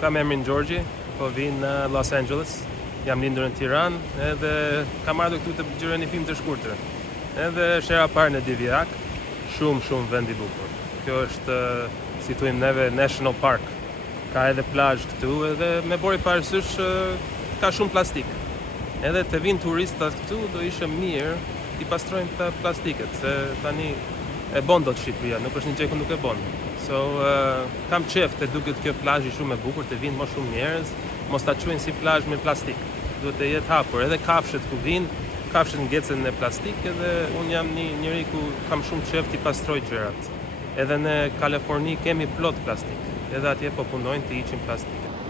Kam emrin Gjorgji, po vi në Los Angeles. Jam lindur në Tiranë, edhe kam ardhur këtu të gjyroj një film të shkurtër. Edhe shera parë në Divjak, shumë vend i bukur. Kjo është, si thujmë neve, National Park. Ka edhe plazh këtu, edhe me bori parasysh ka shumë plastik. Edhe të vinë turistat këtu, do ishte mirë t'i pastrojnë të plastiket, se tani e bon do të Shqipëria, nuk është një gjë që nuk e bon. So, kam qef të duket kjo plazhi shumë e bukur, të vinë më shumë njerëz, mos ta quajnë si plazh me plastik. Duhet të jetë hapur, edhe kafshët ku vinë, kafshët ngecen në plastik, edhe unë jam një njeri ku kam shumë qef t'i pastroj gjërat. Edhe në Kaliforni kemi plot plastik, edhe atje po punojnë të hiqin plastikën.